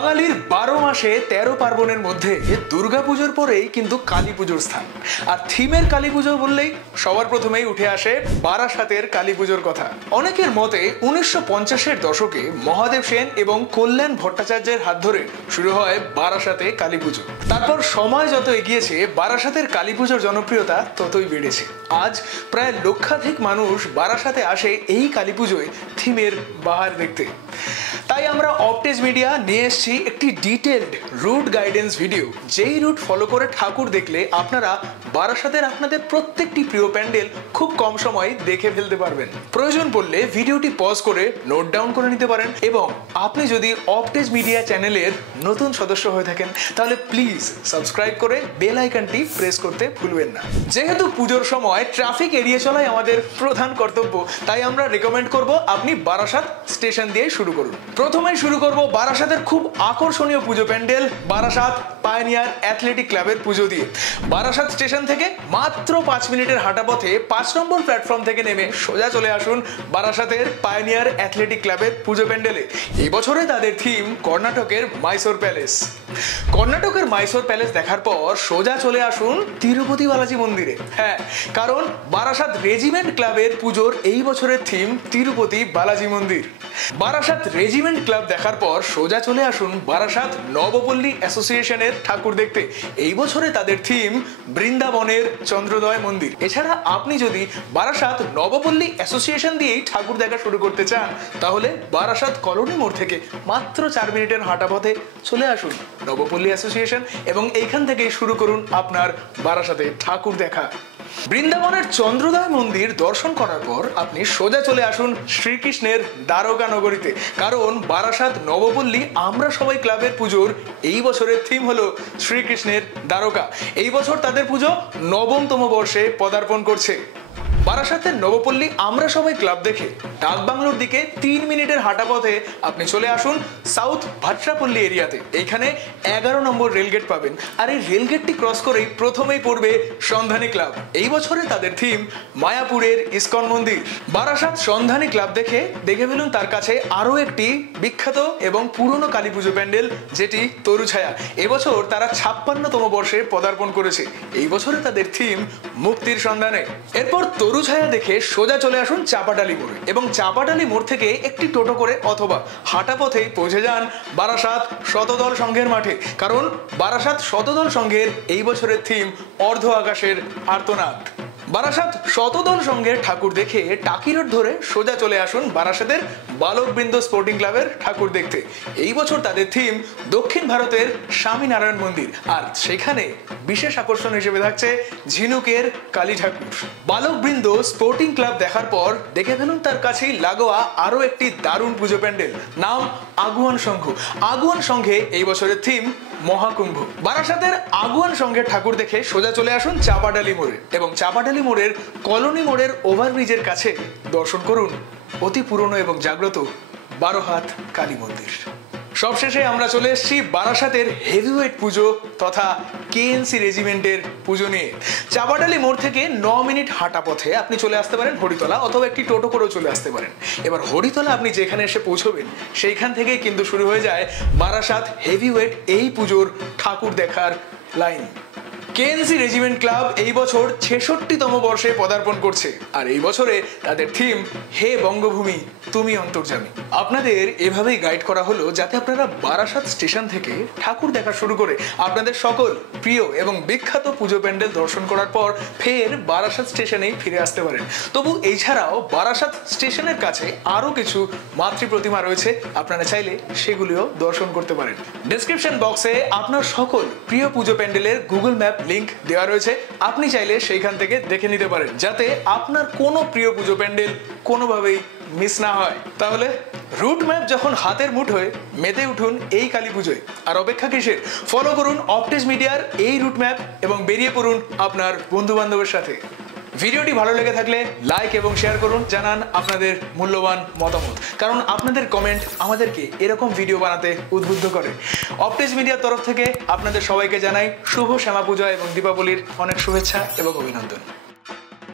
বাঙালির 12 মাসে 13 পার্বণের মধ্যে দুর্গাপুজোর পরেই কিন্তু কালী পুজোর স্থান। আর থিমের কালী পুজো বললেই সবার প্রথমেই উঠে আসে বারাসাতের কালী পুজোর কথা। অনেকের মতে 1950-এর দশকে মহাদেব সেন এবং কল্যাণ ভট্টাচার্যের হাত ধরে শুরু হয় বারাসাতে কালী পুজো। তারপর সময় যত এগিয়েছে বারাসাতের কালী পুজোর জনপ্রিয়তা ততই বেড়েছে। আজ প্রায় লক্ষাধিক মানুষ বারাসাতে আসে এই কালী পুজোয় থিমের বাহার দেখতে। তাই আমরা অপটেজ মিডিয়া নিয়ে এসেছি একটি ডিটেলড রুট গাইডেন্স ভিডিও, যেই রুট ফলো করে ঠাকুর দেখলে আপনারা বারাসাতের আপনাদের প্রত্যেকটি প্রিয় প্যান্ডেল খুব কম সময়ে দেখে ফেলতে পারবেন। প্রয়োজন পড়লে ভিডিওটি পজ করে নোট ডাউন করে নিতে পারেন, এবং আপনি যদি অপটেজ মিডিয়া চ্যানেলের নতুন সদস্য হয়ে থাকেন তাহলে প্লিজ সাবস্ক্রাইব করে বেল আইকনটি প্রেস করতে ভুলবেন না। যেহেতু পুজোর সময় ট্রাফিক এড়িয়ে চলাই আমাদের প্রধান কর্তব্য, তাই আমরা রেকমেন্ড করব আপনি বারাসাত স্টেশন দিয়ে শুরু করুন। প্রথমেই শুরু করব বারাসাতের খুব আকর্ষণীয় পুজো প্যান্ডেল বারাসাত পায়োনিয়ার অ্যাথলেটিক ক্লাবের পুজো দিয়ে। বারাসাত স্টেশন থেকে মাত্র 5 মিনিটের হাঁটা পথে 5 নম্বর প্ল্যাটফর্ম থেকে নেমে সোজা চলে আসুন বারাসাতের পায়োনিয়ার অ্যাথলেটিক ক্লাবের পুজো প্যান্ডেলে। এই বছরে তাদের থিম কর্ণাটকের মাইসোর প্যালেস। কর্ণাটকের মাইসোর প্যালেস দেখার পর সোজা চলে আসুন তিরুপতি বালাজি মন্দিরে। হ্যাঁ, কারণ বারাসাত রেজিমেন্ট ক্লাবের পুজোর এই বছরের থিম তিরুপতি বালাজি মন্দির। বারাসাত রেজিমেন্ট ক্লাব দেখার পর সোজা চলে আসুন বারাসাত নবপল্লী অ্যাসোসিয়েশনের ঠাকুর দেখতে। এই বছরে তাদের থিম বৃন্দাবনের চন্দ্রোদয় মন্দির। এছাড়া আপনি যদি বারাসাত নবপল্লী অ্যাসোসিয়েশন দিয়েই ঠাকুর দেখা শুরু করতে চান তাহলে বারাসাত কলোনি মোড় থেকে মাত্র 4 মিনিটের হাঁটা পথে চলে আসুন নবপল্লী অ্যাসোসিয়েশন, এবং এইখান থেকেই শুরু করুন আপনার বারাসাতে ঠাকুর দেখা। বৃন্দাবনের চন্দ্রোদয় মন্দির দর্শন করার পর আপনি সোজা চলে আসুন শ্রীকৃষ্ণের দ্বারকা নগরীতে, কারণ বারাসাত নবপল্লী আমরা সবাই ক্লাবের পুজোর এই বছরের থিম হলো শ্রীকৃষ্ণের দ্বারকা। এই বছর তাদের পুজো 9তম বর্ষে পদার্পণ করছে। বারাসাতের নবপল্লী আমরা সবাই ক্লাব দেখে ডাকবাংলোর দিকে 3 মিনিটের হাঁটা পথে আপনি চলে আসুন সাউথ ভাট্রাপল্লী এরিয়াতে। এইখানে 11 নম্বর রেলগেট পাবেন, আর এই রেলগেটটি ক্রস করেই প্রথমেই পড়বে সন্ধানী ক্লাব। এই বছরে তাদের থিম মায়াপুরের ইস্কন মন্দির। বারাসাত সন্ধানী ক্লাব দেখে ফেলুন তার কাছে আরও একটি বিখ্যাত এবং পুরনো কালী পুজো প্যান্ডেল, যেটি তরুছায়া। এবছর তারা 56তম বর্ষে পদার্পণ করেছে। এই বছরে তাদের থিম মুক্তির সন্ধানে। এরপর তরুছায়া দেখে সোজা চলে আসুন চাপাটালি মোড়ে, এবং চাপাটালি মোড় থেকে একটি টোটো করে অথবা হাঁটা পথেই পৌঁছে যান বারাসাত শতদল সংঘের মাঠে, কারণ বারাসাত শতদল সংঘের এই বছরের থিম অর্ধ আকাশের আর্তনাদ। বারাসাত শতদল সংঘের ঠাকুর দেখে টাকি রোড ধরে সোজা চলে আসুন বারাসাতের বালকবৃন্দ স্পোর্টিং ক্লাবের ঠাকুর দেখতে। এই বছর তাদের থিম দক্ষিণ ভারতের স্বামীনারায়ণ মন্দির, আর সেখানে বিশেষ আকর্ষণ হিসেবে থাকছে ঝিনুকের কালী ঠাকুর। বালকবৃন্দ স্পোর্টিং ক্লাব দেখার পর দেখে ফেলুন তার কাছেই লাগোয়া আরও একটি দারুণ পুজো প্যান্ডেল, নাম আগুয়ান সংঘ। আগুয়ান সংঘে এই বছরের থিম মহাকুম্ভ। বারাসাতের আগুয়ান সংঘের ঠাকুর দেখে সোজা চলে আসুন চাপাডালি মোড়ে, এবং চাপাডালি মোড়ের কলোনি মোড়ের ওভারব্রিজের কাছে দর্শন করুন অতি পুরনো এবং জাগ্রত 12 হাত কালী মন্দির। সবশেষে আমরা চলে এসেছি বারাসাতের হেভিওয়েট পুজো তথা কেএনসি রেজিমেন্টের পুজো নিয়ে। চাপাডালি মোড় থেকে 9 মিনিট হাঁটা পথে আপনি চলে আসতে পারেন হরিতলা, অথবা একটি টোটো করেও চলে আসতে পারেন। এবার হরিতলা আপনি যেখানে এসে পৌঁছবেন সেইখান থেকেই কিন্তু শুরু হয়ে যায় বারাসাত হেভিওয়েট এই পুজোর ঠাকুর দেখার লাইন। কেএনসি রেজিমেন্ট ক্লাব এই বছর 66তম বর্ষে পদার্পণ করছে, আর এই বছরে তাদের থিম হে বঙ্গভূমি তুমি অন্তর্যামী। আপনাদের এভাবেই গাইড করা হলো যাতে আপনারা বারাসাত স্টেশন থেকে ঠাকুর দেখা শুরু করে আপনাদের সকল প্রিয় এবং বিখ্যাত পুজো প্যান্ডেল দর্শন করার পর ফের বারাসাত স্টেশনেই ফিরে আসতে পারেন। তবু এছাড়াও বারাসাত স্টেশনের কাছে আরও কিছু মাতৃ প্রতিমা রয়েছে, আপনারা চাইলে সেগুলিও দর্শন করতে পারেন। ডেসক্রিপশন বক্সে আপনার সকল প্রিয় পুজো প্যান্ডেলের গুগল ম্যাপ লিংক দেওয়া রয়েছে, আপনি চাইলে সেইখান থেকে দেখে নিতে পারেন, যাতে আপনার কোনো প্রিয় পুজো প্যান্ডেল কোনোভাবেই মিস না হয়। তাহলে রুট ম্যাপ যখন হাতের মুঠোয়, মেতে উঠুন এই কালী পুজোয়। আর অপেক্ষা কিসের? ফলো করুন অপটেজ মিডিয়ার এই রুট ম্যাপ এবং বেরিয়ে পড়ুন আপনার বন্ধু বান্ধবের সাথে। ভিডিওটি ভালো লেগে থাকলে লাইক এবং শেয়ার করুন, জানান আপনাদের মূল্যবান মতামত, কারণ আপনাদের কমেন্ট আমাদেরকে এরকম ভিডিও বানাতে উদ্বুদ্ধ করে। অপটেজ মিডিয়ার তরফ থেকে আপনাদের সবাইকে জানাই শুভ শ্যামা পূজা এবং দীপাবলির অনেক শুভেচ্ছা এবং অভিনন্দন।